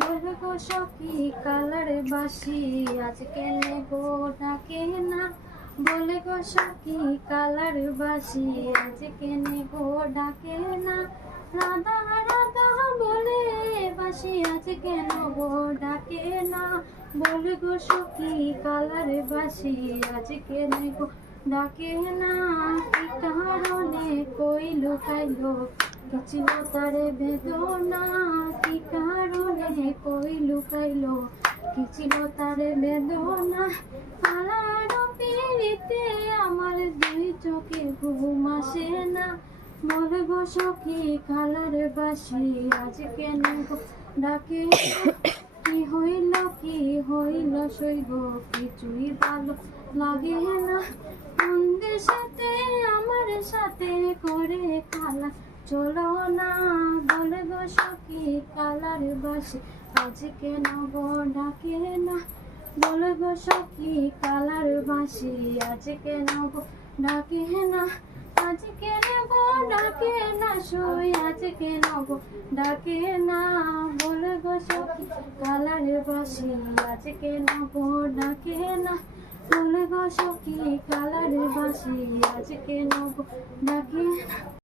বলে গো সখী কালার বাসি আজকে নেবো ডাকে না। বলে গো সখী কালার বাসি আজকে নেবো ডাকে না। রাধা রাধা বলে বাসি আজকে নেবো ডাকে না। বলে গো সখী কালার বাসি আজকে নেবো ডাকে না। কি কারণে কই লুকাইলো কিছু তারে বেদনা। কি কারণে কই লুকাইলো কিছু তারে বেদনা। কালার পিড়িতে আমার দুই চোখে ঘুম আসে না। বলে গো সখী কালার বাসি আজকে নেবো ডাকে কি হইল সইব কিছুই ভালো লাগে না। বন্ধুর সাথে আমার সাথে করে খেলা চলো না। বলে গো সখী কালার বাসি আজকে নেবো ডাকে না। বলে গো সখী কালার বাসি আজকে নেবো ডাকে না। আজকে নেবো ডাকে না সই আজকে নেবো ডাকে না। বলে গো সখী কালার বাসি আজকে নেবো ডাকে না। বলে গো সখী কালার বাসি আজকে নেবো ডাকে না।